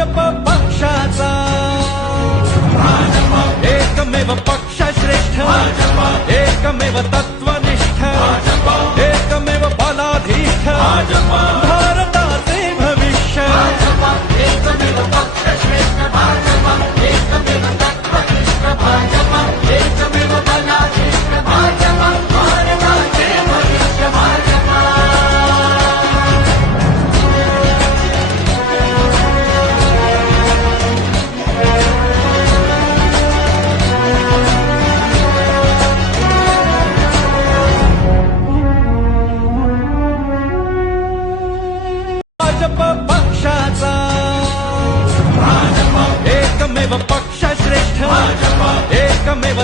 भाजप पक्षाचा एकमेव पक्ष श्रेष्ठ, एकमेव तत्वनिष्ठ, एकमेव बलाधीष्ठ, भारताचे भविष्य. एकमेव पक्ष श्रेष्ठ भाजपा, एकमेव तत्वनिष्ठ भाजपा, एकमेव बलाधीष्ठ भाजपा, भारताचे भविष्य भाजपा. भाजप पक्षाचा एकमेव पक्ष श्रेष्ठ, एकमेव